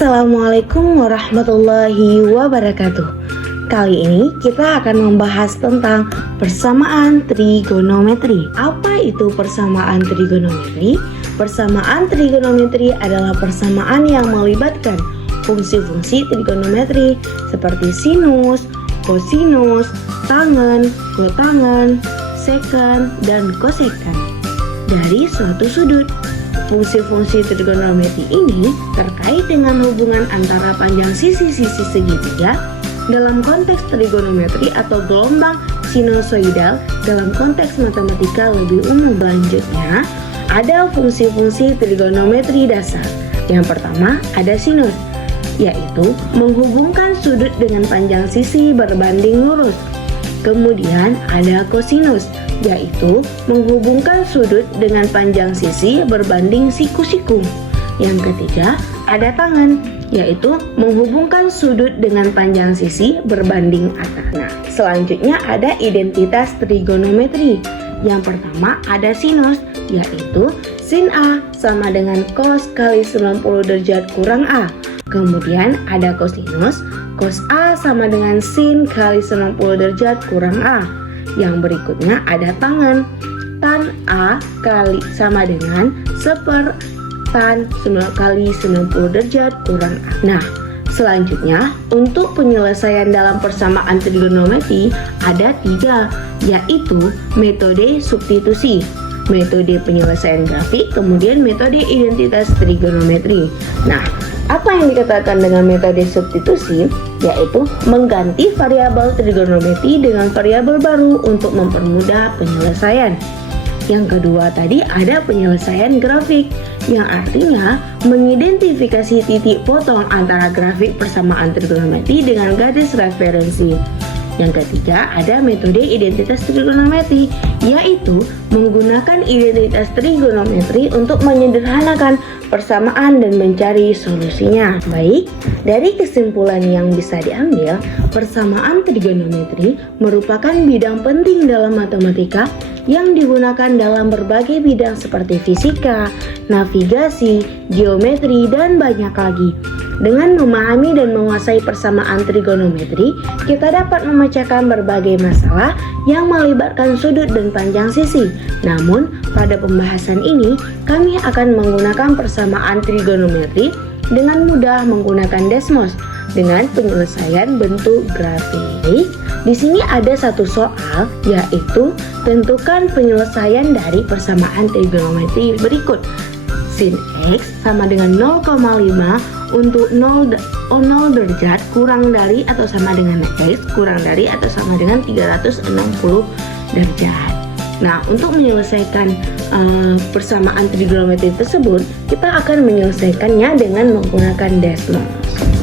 Assalamualaikum warahmatullahi wabarakatuh. Kali ini kita akan membahas tentang persamaan trigonometri. Apa itu persamaan trigonometri? Persamaan trigonometri adalah persamaan yang melibatkan fungsi-fungsi trigonometri seperti sinus, kosinus, tangen, kotangen, sekant, dan kosekant dari suatu sudut. Fungsi-fungsi trigonometri ini terkait dengan hubungan antara panjang sisi-sisi segitiga dalam konteks trigonometri atau gelombang sinusoidal dalam konteks matematika lebih umum. Selanjutnya, ada fungsi-fungsi trigonometri dasar. Yang pertama ada sinus, yaitu menghubungkan sudut dengan panjang sisi berbanding lurus. Kemudian ada kosinus, yaitu menghubungkan sudut dengan panjang sisi berbanding siku-siku. Yang ketiga ada tangen, yaitu menghubungkan sudut dengan panjang sisi berbanding atas. Nah, selanjutnya ada identitas trigonometri. Yang pertama ada sinus, yaitu sin A sama dengan cos kali 90 derajat kurang A. Kemudian ada kosinus, cos A sama dengan sin kali 90 derajat kurang A. Yang berikutnya ada tangen, tan A kali sama dengan seper tan kali 90 derajat kurang A. Nah, selanjutnya untuk penyelesaian dalam persamaan trigonometri ada 3, yaitu metode substitusi, metode penyelesaian grafik, kemudian metode identitas trigonometri. Nah, apa yang dikatakan dengan metode substitusi? Yaitu mengganti variabel trigonometri dengan variabel baru untuk mempermudah penyelesaian. Yang kedua tadi ada penyelesaian grafik, yang artinya mengidentifikasi titik potong antara grafik persamaan trigonometri dengan garis referensi. Yang ketiga ada metode identitas trigonometri, yaitu menggunakan identitas trigonometri untuk menyederhanakan persamaan dan mencari solusinya. Baik, dari kesimpulan yang bisa diambil, persamaan trigonometri merupakan bidang penting dalam matematika yang digunakan dalam berbagai bidang seperti fisika, navigasi, geometri, dan banyak lagi. Dengan memahami dan menguasai persamaan trigonometri, kita dapat memecahkan berbagai masalah yang melibatkan sudut dan panjang sisi. Namun, pada pembahasan ini, kami akan menggunakan persamaan trigonometri dengan mudah menggunakan Desmos dengan penyelesaian bentuk grafik. Di sini ada satu soal, yaitu tentukan penyelesaian dari persamaan trigonometri berikut. Sin X sama dengan 0,5 untuk 0 derajat kurang dari atau sama dengan X kurang dari atau sama dengan 360 derajat. Nah, untuk menyelesaikan persamaan trigonometri tersebut, kita akan menyelesaikannya dengan menggunakan Desmos.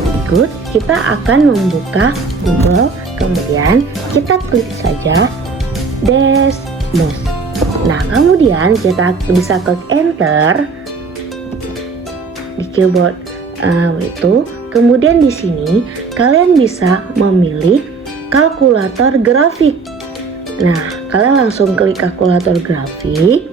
Berikut, kita akan membuka Google, kemudian kita klik saja Desmos. Nah, kemudian kita bisa klik Enter di keyboard itu. Kemudian di sini kalian bisa memilih kalkulator grafik. Nah, kalian langsung klik kalkulator grafik.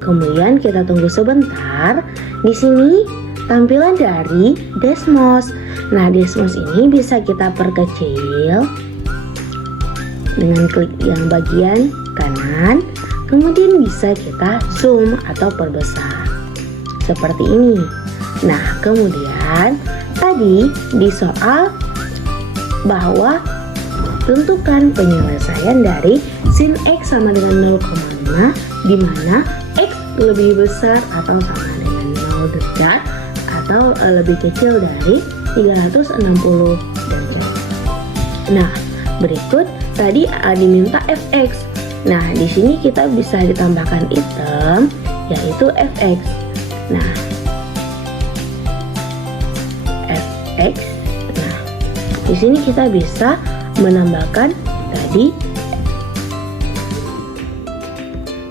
Kemudian kita tunggu sebentar. Di sini tampilan dari Desmos. Nah, Desmos ini bisa kita perkecil dengan klik yang bagian kanan. Kemudian bisa kita zoom atau perbesar seperti ini. Nah, kemudian tadi di soal bahwa tentukan penyelesaian dari sin X sama dengan 0,5 di mana X lebih besar atau sama dengan 0 derajat atau lebih kecil dari 360 derajat. Nah, berikut tadi diminta fx. Nah, di sini kita bisa ditambahkan item yaitu fx. Nah, fx. Nah, di sini kita bisa menambahkan tadi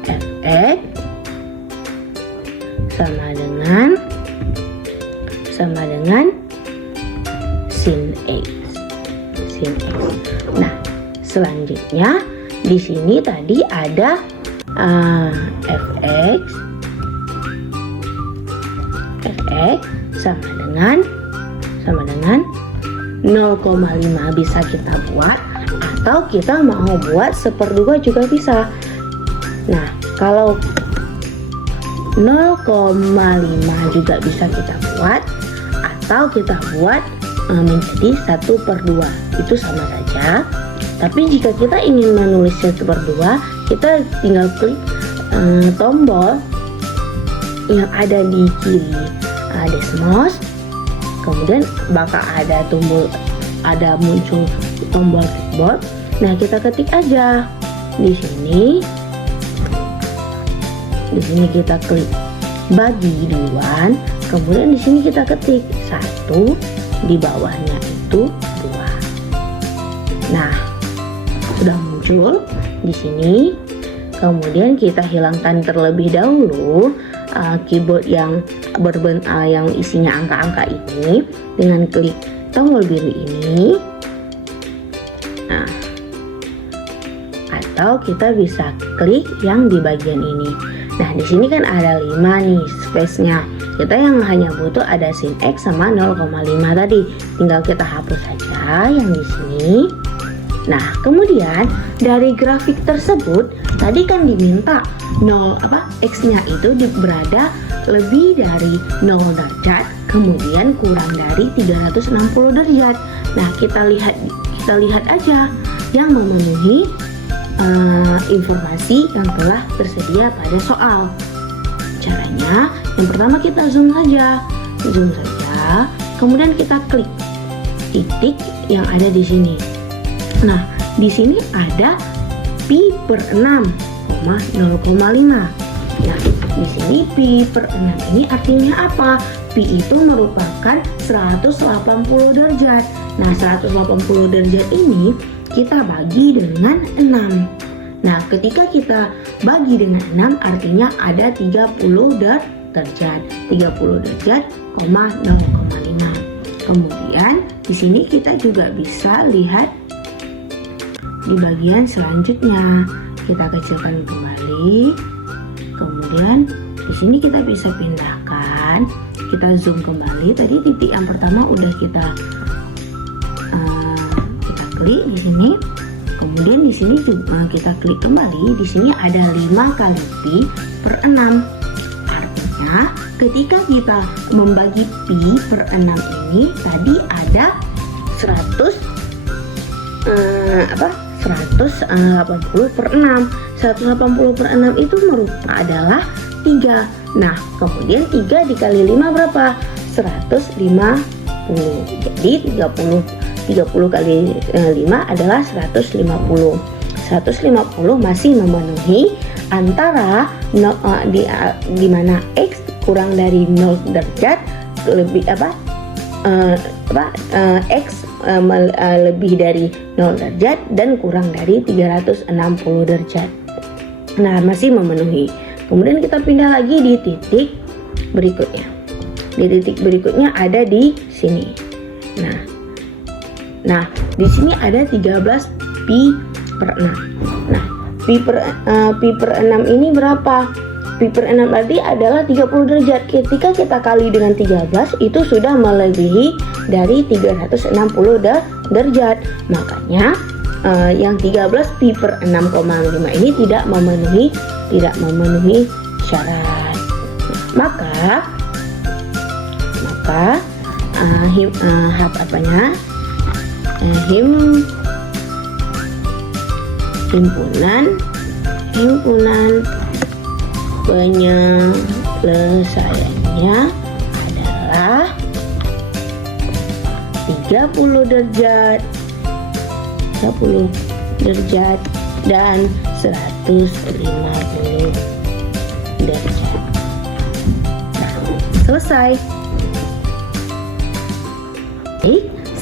fx sama dengan sin x. Nah, selanjutnya di sini tadi ada fx sama dengan 0,5 bisa kita buat, atau kita mau buat 1/2 juga bisa. Nah, kalau 0,5 juga bisa kita buat, atau kita buat menjadi 1/2, itu sama saja. Tapi jika kita ingin menulis 1/2, kita tinggal klik tombol yang ada di kiri Desmos, kemudian bakal muncul tombol keyboard. Nah, kita ketik aja di sini kita klik bagi duluan, kemudian di sini kita ketik 1, di bawahnya itu 2. Nah, sudah muncul di sini. Kemudian kita hilangkan terlebih dahulu keyboard yang yang isinya angka-angka ini dengan klik tombol biru ini. Nah, atau kita bisa klik yang di bagian ini. Nah, di sini kan ada 5 nih space-nya. Kita yang hanya butuh ada sin X sama 0,5 tadi. Tinggal kita hapus saja yang di sini. Nah, kemudian dari grafik tersebut tadi kan diminta X-nya itu berada lebih dari 0 derajat, kemudian kurang dari 360 derajat. Nah, kita lihat aja yang memenuhi informasi yang telah tersedia pada soal. Caranya, yang pertama kita zoom saja, kemudian kita klik titik yang ada di sini. Nah, di sini ada pi per 6, 0,5. Nah, di sini pi per 6 ini artinya apa? Pi itu merupakan 180 derajat. Nah, 180 derajat ini kita bagi dengan 6. Nah, ketika kita bagi dengan 6 artinya ada 30 derajat. 30 derajat, 0,5. Kemudian di sini kita juga bisa lihat di bagian selanjutnya. Kita kecilkan kembali. Kemudian di sini kita bisa pindahkan. Kita zoom kembali. Tadi titik yang pertama udah kita klik di sini. Kemudian di sini juga kita klik kembali. Di sini ada 5 kali pi per 6. Artinya ketika kita membagi pi per 6 ini tadi ada 180 per 6. 180 per 6 itu adalah 3. Nah, kemudian 3 dikali 5 berapa? 150. Jadi 30 kali 5 adalah 150. 150 masih memenuhi antara di mana X kurang dari 0 derajat lebih X lebih dari 0 derajat dan kurang dari 360 derajat. Nah, masih memenuhi. Kemudian kita pindah lagi di titik berikutnya. Di titik berikutnya ada di sini. Nah, di sini ada 13 pi per 6. Nah, pi per 6 ini berapa? Pi per 6 tadi adalah 30 derajat. Ketika kita kali dengan 13 itu sudah melebihi dari 360 derajat. Makanya yang 13 pi per 6,5 ini tidak memenuhi syarat. Maka himpunan penyelesaiannya adalah 30 derajat dan 150 derajat. Nah, selesai.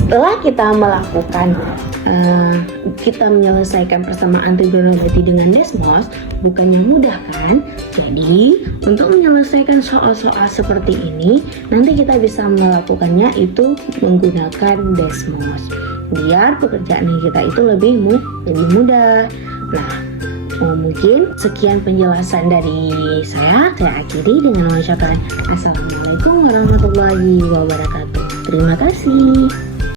Setelah kita menyelesaikan persamaan trigonometri dengan Desmos, bukannya mudah kan? Jadi untuk menyelesaikan soal-soal seperti ini, nanti kita bisa melakukannya itu menggunakan Desmos, biar pekerjaan kita itu lebih mudah. Nah, Mungkin sekian penjelasan dari saya akhiri dengan mengucapkan Assalamualaikum warahmatullahi wabarakatuh. Terima kasih.